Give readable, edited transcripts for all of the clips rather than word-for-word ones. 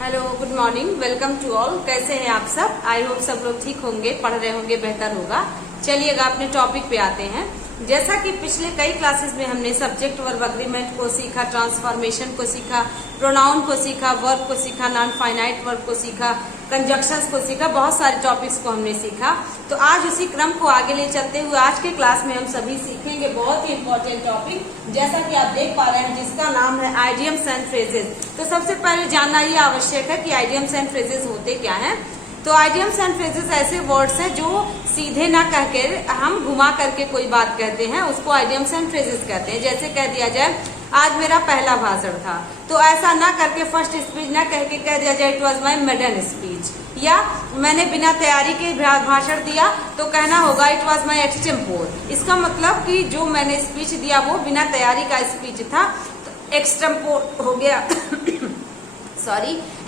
Hello, good morning, welcome to all. कैसे हैं आप सब? आई होप सब लोग ठीक होंगे, पढ़ रहे होंगे, बेहतर होगा। चलिएगा अपने टॉपिक पे आते हैं। जैसा कि पिछले कई क्लासेस में हमने सब्जेक्ट वर्ब अग्रीमेंट को सीखा, ट्रांसफॉर्मेशन को सीखा, प्रोनाउन को सीखा, वर्ब को सीखा, नॉन फाइनाइट वर्ब को सीखा, कंजक्शंस को सीखा, बहुत सारे टॉपिक्स को हमने सीखा। तो आज उसी क्रम को आगे ले चलते हुए आज के क्लास में हम सभी सीखेंगे बहुत ही इंपॉर्टेंट टॉपिक, जैसा कि आप देख पा रहे हैं, जिसका नाम है आइडियम्स एंड फ्रेजेस। तो सबसे पहले जानना ये आवश्यक है कि आइडियम्स एंड फ्रेजेस होते क्या हैं। तो आइडियम्स एंड फ्रेजेस ऐसे वर्ड्स हैं जो सीधे ना कह के हम घुमा करके कोई बात कहते हैं, उसको आइडियम्स एंड फ्रेजेस कहते हैं। जैसे कह दिया जाए आज मेरा पहला भाषण था, तो ऐसा ना करके फर्स्ट स्पीच ना कह के कह दिया जाए it was my maiden speech. या मैंने बिना तैयारी के भाषण दिया तो कहना होगा इट वॉज माई एक्सटेम्पोर। इसका मतलब कि जो मैंने स्पीच दिया वो बिना तैयारी का स्पीच था, तो एक्सटेम्पोर हो गया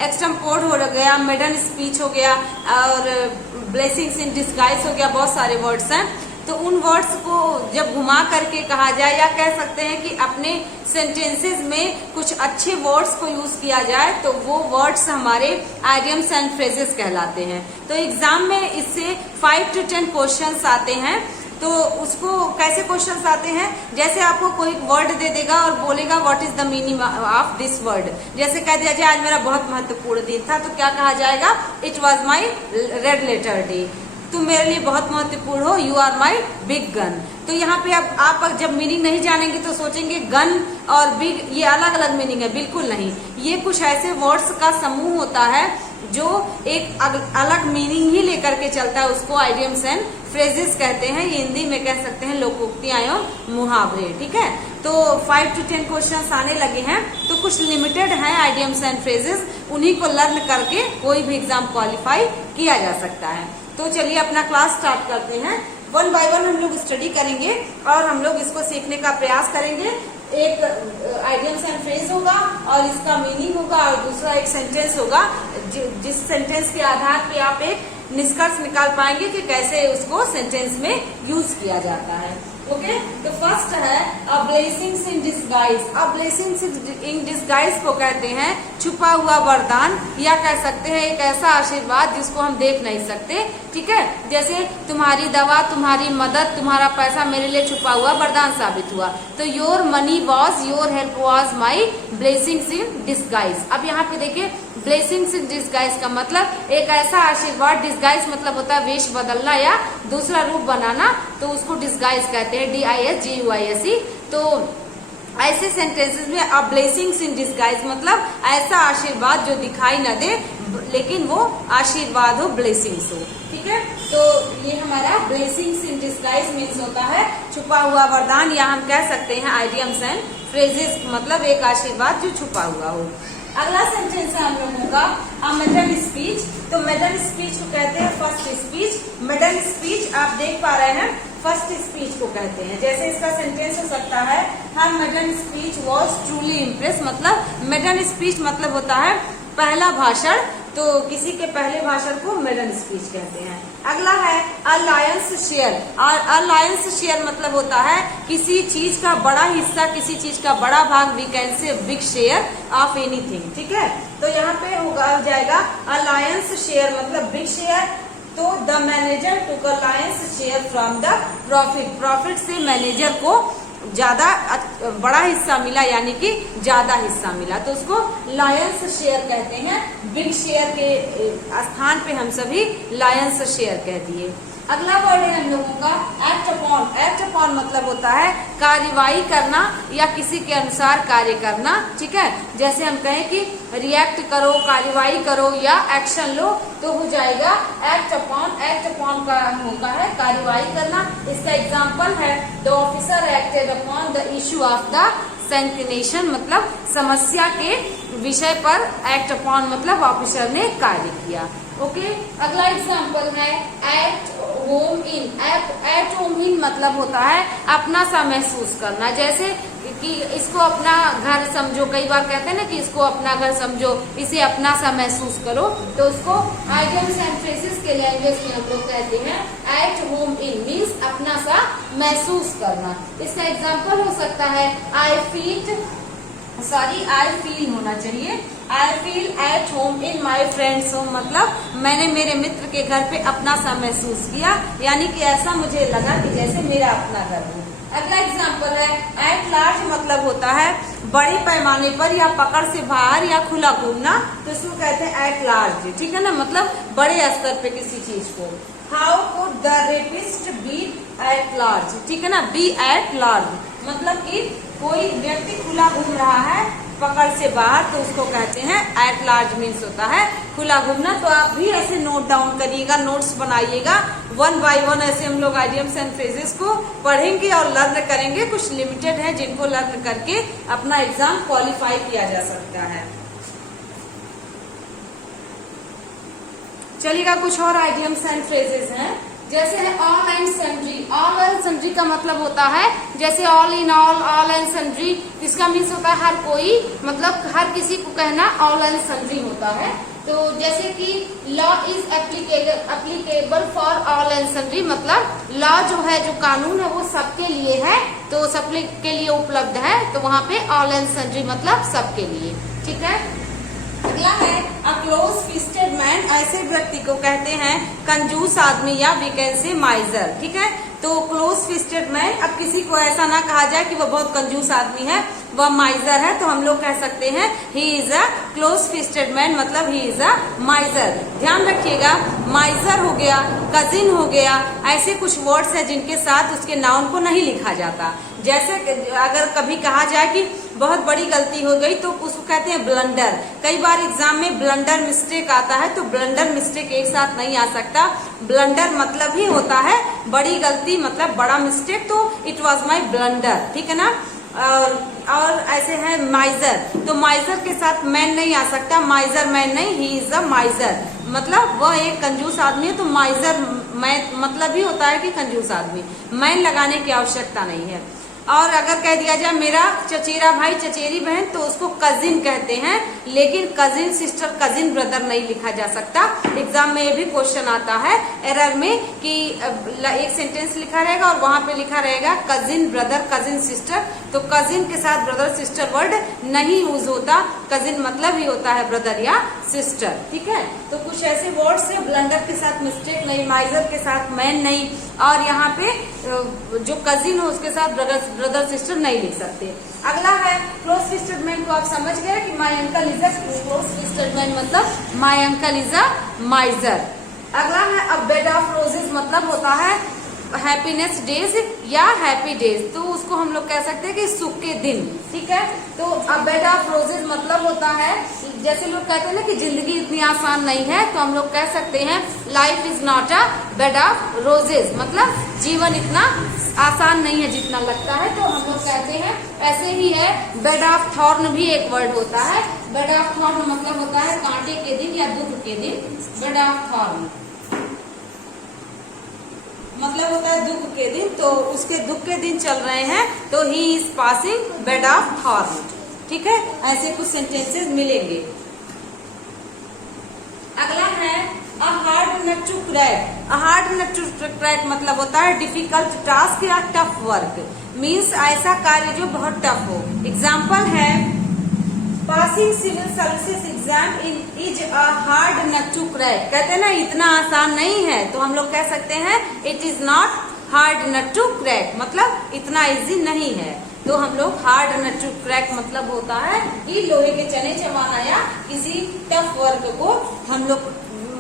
एक्सटेम्पोर्ड हो गया, मेडन स्पीच हो गया और ब्लेसिंग्स इन डिस्गाइज हो गया। बहुत सारे वर्ड्स हैं, तो उन वर्ड्स को जब घुमा करके कहा जाए, या कह सकते हैं कि अपने सेंटेंसेस में कुछ अच्छे वर्ड्स को यूज किया जाए, तो वो वर्ड्स हमारे आइडियम्स एंड फ्रेजेस कहलाते हैं। तो एग्जाम में इससे 5 to 10 क्वेश्चंस आते हैं। तो उसको कैसे क्वेश्चंस आते हैं, जैसे आपको कोई वर्ड दे देगा और बोलेगा what is the meaning of this word. जैसे कह दिया जाए आज मेरा बहुत महत्वपूर्ण दिन था, तो क्या कहा जाएगा, it was my red letter day. तुम मेरे लिए बहुत महत्वपूर्ण हो, you are my big gun. तो यहाँ पे अब आप जब मीनिंग नहीं जानेंगे तो सोचेंगे गन और बिग ये अलग अलग मीनिंग है। बिल्कुल नहीं, ये कुछ ऐसे वर्ड्स का समूह होता है जो एक अलग मीनिंग ही लेकर के चलता है, उसको आइडियम्स एंड फ्रेजेस कहते हैं। ये हिंदी में कह सकते हैं लोकोक्तियां एवं मुहावरे। ठीक है, तो 5 to 10 क्वेश्चन आने लगे हैं, तो कुछ लिमिटेड हैं आइडियम्स एंड फ्रेजेस, उन्हीं को लर्न करके कोई भी एग्जाम क्वालिफाई किया जा सकता है। तो चलिए अपना क्लास स्टार्ट करते हैं। 1 by 1 हम लोग स्टडी करेंगे और हम लोग इसको सीखने का प्रयास करेंगे। एक आइडियम्स एंड फ्रेज होगा और इसका मीनिंग होगा, और दूसरा एक सेंटेंस होगा जिस सेंटेंस के आधार पे आप एक निष्कर्ष निकाल पाएंगे कि कैसे उसको सेंटेंस में यूज किया जाता है। ओके, तो फर्स्ट है a blessings in disguise. A blessings in disguise को कहते हैं छुपा हुआ वरदान, या कह सकते हैं एक ऐसा आशीर्वाद जिसको हम देख नहीं सकते। ठीक है, जैसे तुम्हारी दवा, तुम्हारी मदद, तुम्हारा पैसा मेरे लिए छुपा हुआ वरदान साबित हुआ। तो your money was, your help was my blessings in disguise. अब यहाँ पे देखिए ब्लेसिंग्स इन डिस्गाइज का मतलब एक ऐसा आशीर्वाद, डिस्गाइज मतलब होता है वेश बदलना या दूसरा रूप बनाना, तो उसको डिस्गाइज कहते हैं, DISGUISE। तो ऐसे सेंटेंसेस में अ ब्लेसिंग्स इन डिस्गाइज मतलब ऐसा आशीर्वाद जो दिखाई न दे लेकिन वो आशीर्वाद हो, ब्लेसिंग्स हो। ठीक है, तो ये हमारा ब्लेसिंग्स इन डिस्गाइज मीन्स होता है छुपा हुआ वरदान, या हम कह सकते हैं आइडियम्स एंड फ्रेजेस मतलब एक आशीर्वाद जो छुपा हुआ हो। अगला सेंटेंस है हम लोगों का अ मेडन स्पीच। तो मेडन स्पीच को कहते हैं फर्स्ट स्पीच। मेडन स्पीच आप देख पा रहे हैं फर्स्ट स्पीच को कहते हैं। जैसे इसका सेंटेंस हो सकता है her maiden speech was truly impress, मतलब मेडन स्पीच मतलब होता है पहला भाषण, तो किसी के पहले भाषण को मेडन स्पीच कहते हैं। अगला है अ लायंस शेयर। और अ लायंस शेयर मतलब होता है किसी चीज का बड़ा हिस्सा, किसी चीज का बड़ा भाग, we can say big share of anything. ठीक है, तो यहाँ पे होगा जाएगा अ लायंस शेयर मतलब बिग शेयर। तो the manager took a lion's share from the profit. Profit से मैनेजर को ज्यादा बड़ा हिस्सा मिला, यानी कि ज्यादा हिस्सा मिला, तो उसको लायंस शेयर कहते हैं। बिग शेयर के स्थान पे हम सभी लायंस शेयर कह दिए। अगला वर्ड है हम लोगों का एक्ट अपॉन। एक्ट अपॉन मतलब होता है कार्यवाही करना या किसी के अनुसार कार्य करना। ठीक है, जैसे हम कहें कि रिएक्ट करो, कार्यवाही करो या एक्शन लो, तो हो जाएगा एक्ट अपॉन। एक्ट अपॉन का होता है कार्यवाही करना। इसका एग्जाम्पल है the officer acted upon the issue of the sanctionation, मतलब समस्या के विषय पर एक्ट अपॉन मतलब ऑफिसर ने कार्य किया। ओके, अगला एग्जाम्पल है at home in. At home in मतलब होता है अपना सा महसूस करना। जैसे कि इसको अपना घर समझो, कई बार कहते हैं ना कि इसको अपना घर समझो, इसे अपना सा महसूस करो, तो उसको आइडियम्स एंड फ्रेजेस के लैंग्वेज में हम लोग कहते हैं एट होम इन मीन्स अपना सा महसूस करना। इसका एग्जाम्पल हो सकता है I feel sorry I feel होना चाहिए। I feel at home in my friends home, मतलब मैंने मेरे मित्र के घर पे अपना सा महसूस किया, यानी कि ऐसा मुझे लगा कि जैसे मेरा अपना घर हो। अगला एग्जाम्पल है एट लार्ज, मतलब होता है बड़े पैमाने पर या पकड़ से बाहर या खुला घूमना, तो इसको कहते हैं एट लार्ज, ठीक है ना, मतलब बड़े स्तर पे किसी चीज को। How could the rapist be at large, ठीक है ना, बी एट लार्ज मतलब कि कोई व्यक्ति खुला घूम रहा है पकड़ से बाहर, तो उसको कहते हैं एट लार्ज, मीन्स होता है खुला घूमना। तो आप भी ऐसे नोट डाउन करिएगा, नोट्स बनाइएगा, 1 by 1 ऐसे हम लोग आइडियम्स एंड फ्रेजेस को पढ़ेंगे और लर्न करेंगे। कुछ लिमिटेड है जिनको लर्न करके अपना एग्जाम क्वालिफाई किया जा सकता है। चलिएगा कुछ और आइडियम्स एंड फ्रेजेस हैं, जैसे है all and sundry. All and sundry का मतलब होता है जैसे all in all and sundry, इसका मीन्स होता है हर कोई, मतलब हर किसी को कहना ऑल एंड सन्ड्री होता है। तो जैसे कि law is applicable for all and sundry, मतलब लॉ जो है, जो कानून है वो सबके लिए है, तो सबके लिए उपलब्ध है, तो वहाँ पे ऑल एंड सन्ड्री मतलब सबके लिए, ठीक है। अगला है अ क्लोज फिस्टेड मैन, ऐसे व्यक्ति को कहते हैं कंजूस आदमी या वी कैन से माइजर, ठीक है। तो क्लोज फिस्टेड मैन, अब किसी को ऐसा ना कहा जाए कि वह बहुत कंजूस आदमी है, वह माइजर है, तो हम लोग कह सकते हैं ही is a close fisted man, मतलब ही इज अ माइजर। ध्यान रखिएगा, माइजर हो गया, कजिन हो गया, ऐसे कुछ वर्ड्स हैं जिनके साथ उसके नाउन को नहीं लिखा जाता। जैसे अगर कभी कहा जाए कि बहुत बड़ी गलती हो गई, तो उसको कहते हैं ब्लंडर। कई बार एग्जाम में ब्लंडर मिस्टेक आता है, तो ब्लंडर मिस्टेक एक साथ नहीं आ सकता। ब्लंडर मतलब ही होता है बड़ी गलती, मतलब बड़ा मिस्टेक, तो इट वॉज माई ब्लंडर, ठीक है ना। और ऐसे है माइजर, तो माइजर के साथ मैन नहीं आ सकता, माइजर मैन नहीं, ही इज अ माइजर, मतलब वह एक कंजूस आदमी है, तो माइजर मतलब ही होता है कि कंजूस आदमी, मैन लगाने की आवश्यकता नहीं है। और अगर कह दिया जाए मेरा चचेरा भाई चचेरी बहन, तो उसको कजिन कहते हैं, लेकिन कजिन सिस्टर कजिन ब्रदर नहीं लिखा जा सकता। एग्जाम में ये भी क्वेश्चन आता है एरर में कि एक सेंटेंस लिखा रहेगा और वहां पे लिखा रहेगा कजिन ब्रदर कजिन सिस्टर, तो कजिन के साथ ब्रदर सिस्टर वर्ड नहीं यूज होता, कजिन मतलब ही होता है ब्रदर या सिस्टर, ठीक है। तो कुछ ऐसे वर्ड्स है, ब्लंडर के साथ मिस्टेक नहीं, माइजर के साथ मैन नहीं, और यहाँ पे जो कजिन हो उसके साथ ब्रदर सिस्टर नहीं लिख सकते। अगला है क्लोज फिस्टेड मैन, को आप समझ गए कि my uncle is a close fisted man, मतलब माई अंकल इज अ माइजर। अगला है अ बेड ऑफ रोजेस, मतलब होता है हैप्पीनेस डेज या हैप्पी डेज, तो उसको हम लोग कह सकते हैं कि सुख के दिन, ठीक है। तो अ बेड ऑफ रोजेस मतलब होता है, जैसे लोग कहते हैं ना कि जिंदगी इतनी आसान नहीं है, तो हम लोग कह सकते हैं life is not a bed of roses, मतलब जीवन इतना आसान नहीं है जितना लगता है, तो हम लोग कहते हैं ऐसे ही है। बेड ऑफ थॉर्न भी एक वर्ड होता है, बेड ऑफ थॉर्न मतलब होता है कांटे के दिन या दुख के दिन, बेड ऑफ थॉर्न मतलब होता है दुख के दिन, तो उसके दुख के दिन चल रहे हैं, तो he is passing bed of thorn, ठीक है। ऐसे कुछ सेंटेंसेस मिलेंगे। अगला है a hard nut to crack. A hard nut to crack मतलब होता है डिफिकल्ट टास्क या टफ वर्क, मीन्स ऐसा कार्य जो बहुत टफ हो। एग्जाम्पल है passing civil services exam is a hard nut to crack, कहते हैं ना इतना आसान नहीं है, तो हम लोग कह सकते हैं it is not hard nut to crack, मतलब इतना इजी नहीं है। तो हम लोग हार्ड नट टू क्रैक मतलब होता है कि लोहे के चने चबाना या किसी टफ वर्क को हम लोग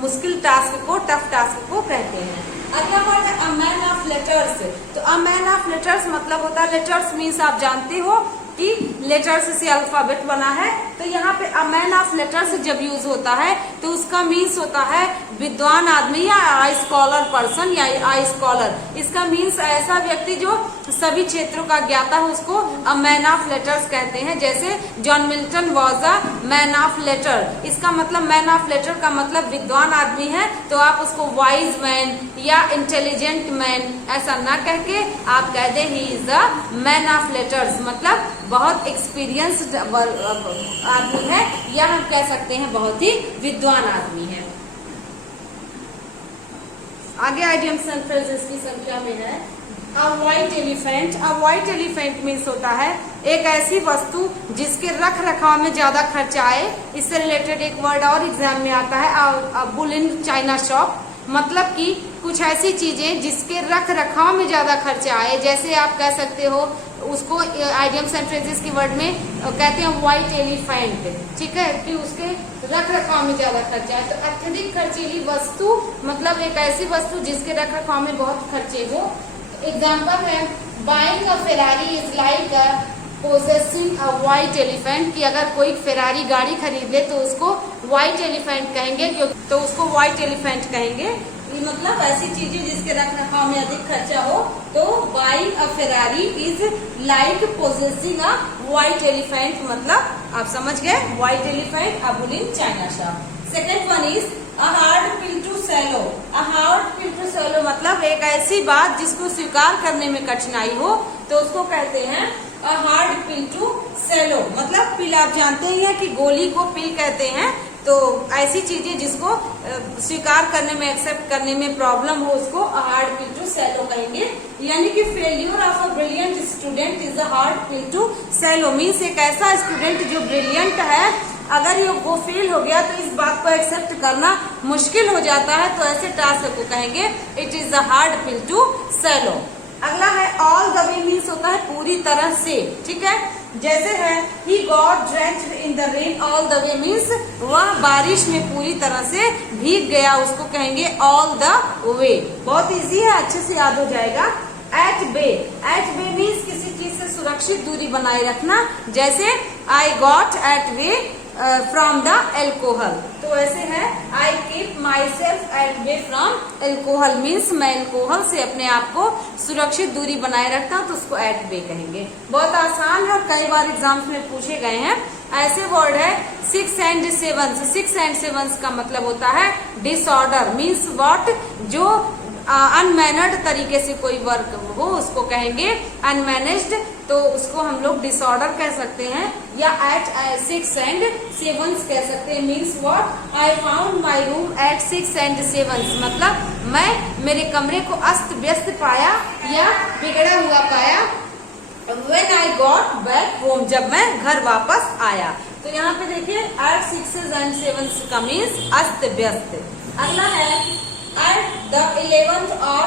मुश्किल टास्क को टफ टास्क को कहते हैं। अगला वर्ड है अ मैन ऑफ लेटर्स। तो अ मैन ऑफ लेटर्स मतलब होता है, लेटर्स मीन्स आप जानते हो कि लेटर्स से अल्फाबेट बना है, तो यहाँ पे अ मैन ऑफ लेटर्स जब यूज होता है तो उसका मीन्स होता है विद्वान आदमी या आई स्कॉलर पर्सन या आई स्कॉलर। इसका मीन्स ऐसा व्यक्ति जो सभी क्षेत्रों का ज्ञाता है, उसको अ मैन ऑफ लेटर्स कहते हैं। जैसे John Milton was a man of letter, इसका मतलब मैन ऑफ लेटर का मतलब विद्वान आदमी है, तो आप उसको वाइज मैन या इंटेलिजेंट मैन ऐसा ना कह के आप कह दे he is a man of letters, मतलब बहुत एक्सपीरियंस्ड आदमी है, या हम कह सकते हैं बहुत ही विद्वान आदमी है। आगे आइडियम्स एंड फ्रेजेस की संख्या में है अ व्हाइट एलिफेंट, अ व्हाइट एलिफेंट मीन्स होता है एक ऐसी वस्तु जिसके रख रखाव में ज्यादा खर्चा आए। इससे रिलेटेड एक वर्ड और एग्जाम में आता है, अ बुल इन चाइना शॉप, मतलब कि कुछ ऐसी चीजें जिसके रख रखाव में ज्यादा खर्चा आए। जैसे आप कह सकते हो उसको आइडियम्स एंड फ्रेजेस की वर्ड में कहते हैं व्हाइट एलिफेंट, ठीक है, कि उसके रख रखाव में ज्यादा खर्चा है। तो अत्यधिक खर्चीली वस्तु मतलब एक ऐसी वस्तु जिसके रख रखाव में बहुत खर्चे हो। एग्जाम्पल है buying a Ferrari is like a possessing a white elephant, कि अगर कोई फेरारी गाड़ी खरीद ले तो उसको व्हाइट एलिफेंट कहेंगे, क्योंकि तो उसको व्हाइट एलिफेंट कहेंगे। ये मतलब ऐसी चीजें जिसके रख रखाव में अधिक खर्चा हो। तो buying a Ferrari is like possessing a white elephant, मतलब आप समझ गए, white elephant a bull in China shop. Second one is a hard pill to swallow, a hard pill to swallow मतलब एक ऐसी बात जिसको स्वीकार करने में कठिनाई हो तो उसको कहते हैं a hard pill to swallow. मतलब पिल आप जानते ही हैं कि गोली को पिल कहते हैं, तो ऐसी चीजें जिसको स्वीकार करने में, एक्सेप्ट करने में प्रॉब्लम हो उसको हार्ड पिल टू सैलो कहेंगे। यानी कि failure of a brilliant student is a hard pill to swallow, means एक ऐसा स्टूडेंट जो ब्रिलियंट है अगर ये वो फेल हो गया तो इस बात को एक्सेप्ट करना मुश्किल हो जाता है, तो ऐसे टास्क को कहेंगे it is a hard pill to swallow. अगला है ऑल द वे मीन्स होता है पूरी तरह से, ठीक है। जैसे है he got drenched in the rain, all the way means वह बारिश में पूरी तरह से भीग गया, उसको कहेंगे ऑल द वे। बहुत इजी है, अच्छे से याद हो जाएगा। At bay, at bay means किसी चीज से सुरक्षित दूरी बनाए रखना। जैसे I got at way from the alcohol, तो ऐसे है I keep my self at way from alcohol, means मैं एल्कोहल से अपने आप को सुरक्षित दूरी बनाए रखता हूँ, तो उसको एट वे कहेंगे। बहुत आसान है और कई बार एग्जाम्स में पूछे गए हैं। ऐसे वर्ड है 6 and 7, 6 and 7 का मतलब होता है डिसऑर्डर, मीन्स व्हाट, जो अनमैनर्ड तरीके से कोई वर्क हो उसको कहेंगे अनमैनेज्ड, तो उसको हम लोग डिसऑर्डर कह सकते हैं। या एट 6 and 7 कह सकते हैं, means what, I found my room at 6 and 7, मतलब मैं मेरे कमरे को अस्त व्यस्त पाया या बिगड़ा हुआ पाया when I got back home, जब मैं घर वापस आया। तो यहाँ पे देखिए एट 6 and 7 का मीन्स अस्त व्यस्त। अगला है eight the 11th hour,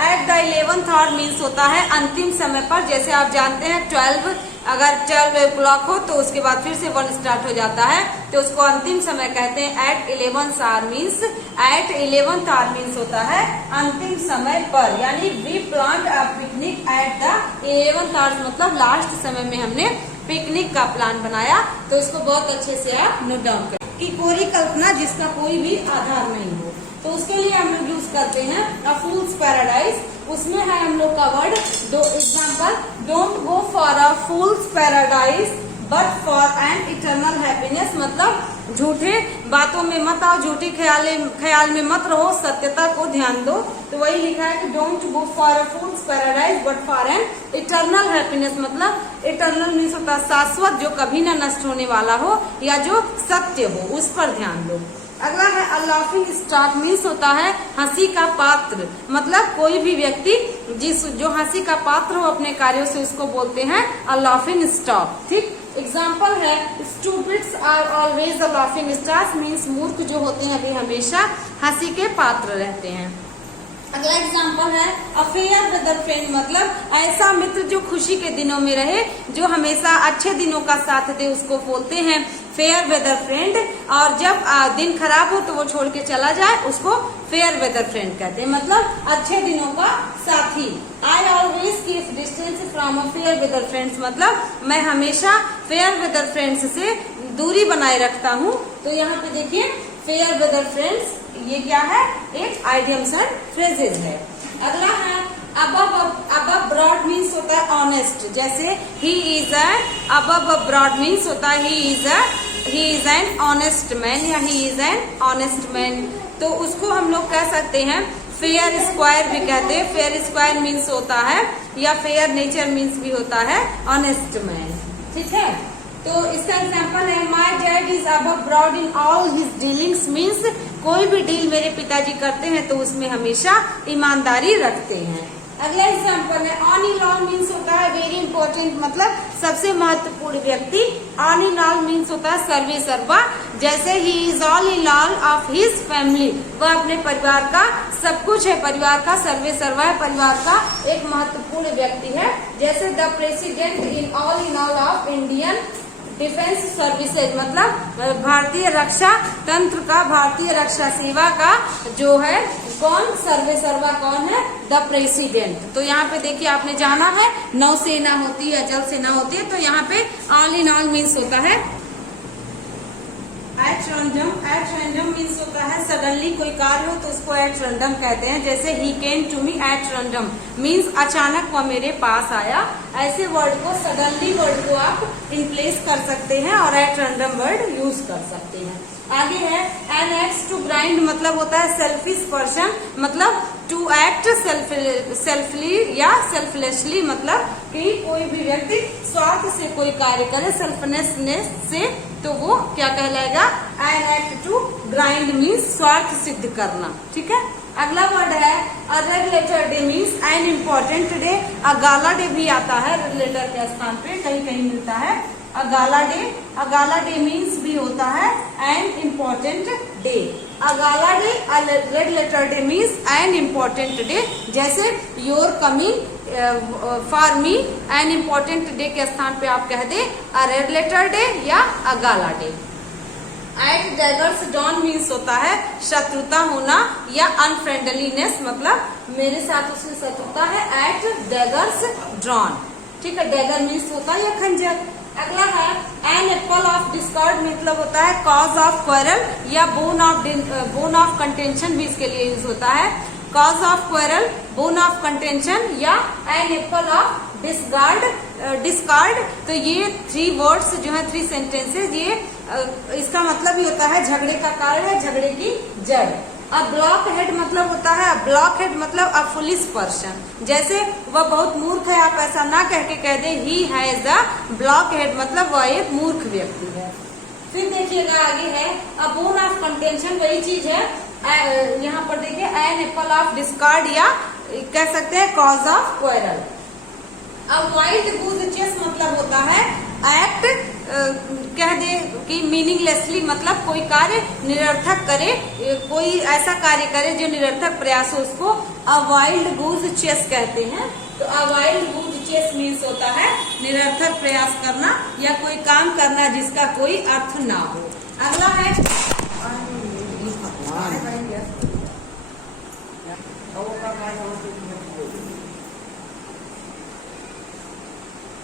eight the 11th hour means होता है अंतिम समय पर। जैसे आप जानते हैं 12, अगर 12 o'clock हो तो उसके बाद फिर से 1 स्टार्ट हो जाता है, तो उसको अंतिम समय कहते हैं। At 11th hour means, at 11th hour means होता है अंतिम समय पर। यानी we planned a picnic at the 11th hour, मतलब लास्ट समय में हमने पिकनिक का प्लान बनाया। तो इसको बहुत अच्छे से आप नोट डाउन करें कि कोरी कल्पना जिसका कोई भी आधार नहीं हो, तो उसके लिए हम लोग यूज करते हैं अ फूल्स पैराडाइज। उसमें है हम लोग का वर्ड, दो example, don't go for a fools paradise but for an eternal happiness, मतलब झूठे बातों में मत आओ, झूठी ख्याल में मत रहो, सत्यता को ध्यान दो। तो वही लिखा है कि don't go for a fools paradise but for an eternal happiness, मतलब इटर्नल मीन्स होता है शाश्वत, जो कभी न नष्ट होने वाला हो या जो सत्य हो, उस पर ध्यान दो। अगला है अ लाफिंग स्टॉक मीन्स होता है हंसी का पात्र, मतलब कोई भी व्यक्ति जो हंसी का पात्र हो अपने कार्यों से उसको बोलते हैं अ लाफिंग स्टॉक, ठीक। एग्जाम्पल है stupids are always a laughing stock means मूर्ख जो होते हैं वे हमेशा हंसी के पात्र रहते हैं। अगला एग्जाम्पल है अफेयर विद अ फ्रेंड, मतलब ऐसा मित्र जो खुशी के दिनों में रहे, जो हमेशा अच्छे दिनों का साथ दे, उसको बोलते हैं फेयर वेदर फ्रेंड। और जब दिन खराब हो तो वो छोड़ के चला जाए, उसको फेयर वेदर फ्रेंड कहते हैं, मतलब अच्छे दिनों का साथी। I always keep distance from a fair weather friends, मतलब मैं हमेशा फेयर वेदर फ्रेंड्स से दूरी बनाए रखता हूँ। तो यहाँ पे देखिए फेयर वेदर फ्रेंड्स, ये क्या है, एक आइडियम्स एंड फ्रेजेज है। अगला है अबव ब्रॉड मीन्स होता है ऑनेस्ट। जैसे he is above broad means होता है he is an honest man या he is an honest man. तो उसको हम लोग कह सकते हैं फेयर स्क्वायर भी कहते हैं। फेयर स्क्वायर मीन्स होता है या फेयर नेचर मीन्स भी होता है ऑनेस्ट मैन, ठीक है। तो इसका एग्जाम्पल है my dad is above broad in all his dealings means कोई भी डील मेरे पिताजी करते हैं तो उसमें हमेशा ईमानदारी रखते हैं। अगला एग्जाम्पल है ऑन इन ऑल मीन्स होता है वेरी इंपॉर्टेंट, मतलब सबसे महत्वपूर्ण व्यक्ति। ऑन इन ऑल मीन्स होता है सर्वे सर्वा, जैसे he is all in all of his family, वह अपने परिवार का सब कुछ है, परिवार का सर्वे सर्वा है, परिवार का एक महत्वपूर्ण व्यक्ति है। जैसे the president in all of Indian defence services, मतलब भारतीय रक्षा तंत्र का, भारतीय रक्षा सेवा का जो है कौन सर्वे सर्वा कौन है, द प्रेसिडेंट। तो यहाँ पे देखिए आपने जाना है नौसेना होती है, जल सेना होती है, तो यहाँ पे ऑल इन ऑल मीन्स होता है at random. Eight random means होता है सडनली कोई कार्य हो तो उसको एट रैंडम कहते हैं। जैसे he came to me at random means अचानक वह मेरे पास आया। ऐसे वर्ड को, सडनली वर्ड को आप इन प्लेस कर सकते हैं और एट रैंडम वर्ड यूज कर सकते हैं। आगे है एन एक्ट्स टू ग्राइंड, मतलब होता है सेल्फिश पर्सन, मतलब टू एक्ट सेल्फली या सेल्फलेसली, मतलब कि कोई भी व्यक्ति स्वार्थ से कोई कार्य करे, सेल्फनेसनेस से, तो वो क्या कहलाएगा, an act to grind means स्वार्थ सिद्ध करना। ठीक है। अगला वर्ड है a red letter day means an important day. A gala day भी आता है रेड लेटर के स्थान पे, कहीं कहीं मिलता है a gala day. A gala day means भी होता है an important day. A gala day, a red letter day means an important day. जैसे your coming for me, an important day के स्थान पे आप कह दे अ रेड लेटर डे या a gala day. At daggers drawn means होता है शत्रुता होना या अनफ्रेंडलीनेस, मतलब मेरे साथ उसकी शत्रुता है। एट डैगर्स ड्रॉन, ठीक है। डैगर मीन्स होता है या खंजर। अगला है एन एप्पल ऑफ डिस्कॉर्ड, मतलब होता है कॉज ऑफ क्वेरल या बोन ऑफ कंटेंशन भी इसके लिए यूज होता है। Cause of quarrel, bone of contention या एन एप्पल ऑफ डिस्कार्ड। तो ये 3 वर्ड्स जो है, 3 सेंटेंसेज, ये इसका मतलब ही होता है झगड़े का कारण है, झगड़े की जड़। अब ब्लॉक हेड मतलब होता है, ब्लॉक हेड मतलब अ फुलिश पर्सन, जैसे वह बहुत मूर्ख है, आप ऐसा ना कह के कह दे he has a blockhead, मतलब वह एक मूर्ख व्यक्ति है। फिर देखिएगा आगे है अ बोन ऑफ कंटेंशन, वही चीज है। यहाँ पर देखिए एन एप्पल ऑफ डिस्कार्ड या कह सकते हैं कॉज ऑफ क्वेरल। अब वाइल्ड गूज चेस मतलब होता है एक्ट, कह दे कि मीनिंगलेसली, मतलब कोई कार्य निरर्थक करे, कोई ऐसा कार्य करे जो निरर्थक प्रयास हो, उसको अ वाइल्ड गूज चेस कहते हैं। तो अ वाइल्ड गूज चेस मीन्स होता है निरर्थक प्रयास करना या कोई काम करना जिसका कोई अर्थ ना हो। अगला है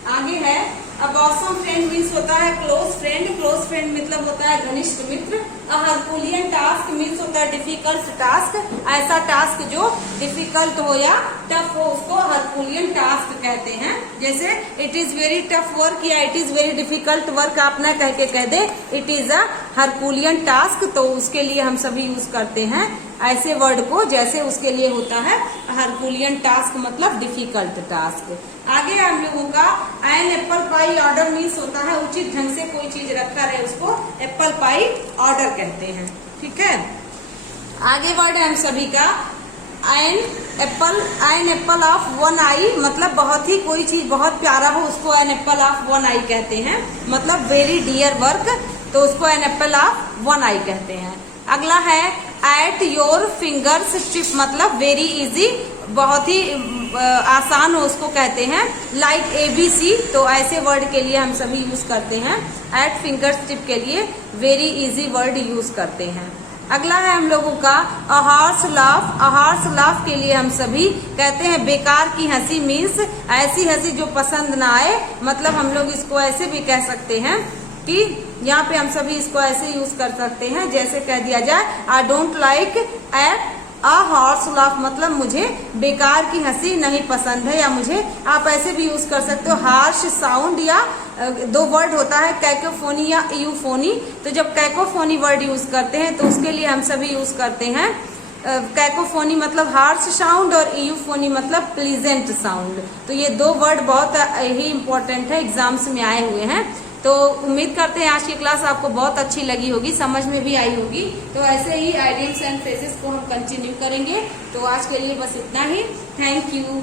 आगे है अब ऑसम फ्रेंड मीन्स होता है क्लोज फ्रेंड। क्लोज फ्रेंड मतलब होता है घनिष्ठ मित्र। हरकुलियन टास्क मीन्स होता है डिफिकल्ट टास्क, ऐसा टास्क जो डिफिकल्ट हो या टफ हो उसको हरकुलियन टास्क कहते हैं। जैसे it is very tough work या it is very difficult work आप ना कह के कह दे it is a herculean task, तो उसके लिए हम सभी यूज करते हैं ऐसे वर्ड को, जैसे उसके लिए होता है हरकुलियन टास्क मतलब डिफिकल्ट टास्क। आगे हम लोगों का an apple pie order means होता है उचित ढंग से कोई चीज रखा रहे उसको एप्पल पाई ऑर्डर कहते हैं। ठीक है। आगे वर्ड है हम सभी का एन एप्पल ऑफ 1 आई, मतलब बहुत ही कोई चीज बहुत प्यारा हो उसको एन एप्पल ऑफ 1 आई कहते हैं, मतलब वेरी डियर वर्क, तो उसको एन एप्पल ऑफ 1 आई कहते हैं। अगला है एट योर फिंगर्स टिप, मतलब वेरी इजी, बहुत ही आसान हो उसको कहते हैं। लाइक ABC, तो ऐसे वर्ड के लिए हम सभी यूज करते हैं। एट फिंगर्स टिप के लिए वेरी इजी वर्ड यूज करते हैं। अगला है हम लोगों का a horse laugh. A horse laugh के लिए हम सभी कहते हैं बेकार की हंसी मीन्स ऐसी हंसी जो पसंद ना आए, मतलब हम लोग इसको ऐसे भी कह सकते हैं कि यहाँ पे हम सभी इसको ऐसे यूज कर सकते हैं, जैसे कह दिया जाए I don't like at a horse laugh, मतलब मुझे बेकार की हंसी नहीं पसंद है, या मुझे आप ऐसे भी यूज कर सकते हो हार्श साउंड, या 2 वर्ड होता है कैकोफोनी या यूफोनी, तो जब कैकोफोनी वर्ड यूज करते हैं तो उसके लिए हम सभी यूज करते हैं कैकोफोनी मतलब हार्श साउंड और यूफोनी मतलब प्लीजेंट साउंड। तो ये 2 वर्ड बहुत ही इंपॉर्टेंट है, एग्जाम्स में आए हुए हैं। तो उम्मीद करते हैं आज की क्लास आपको बहुत अच्छी लगी होगी, समझ में भी आई होगी। तो ऐसे ही आइडियम्स एंड फ्रेजेस को हम कंटिन्यू करेंगे। तो आज के लिए बस इतना ही। Thank you.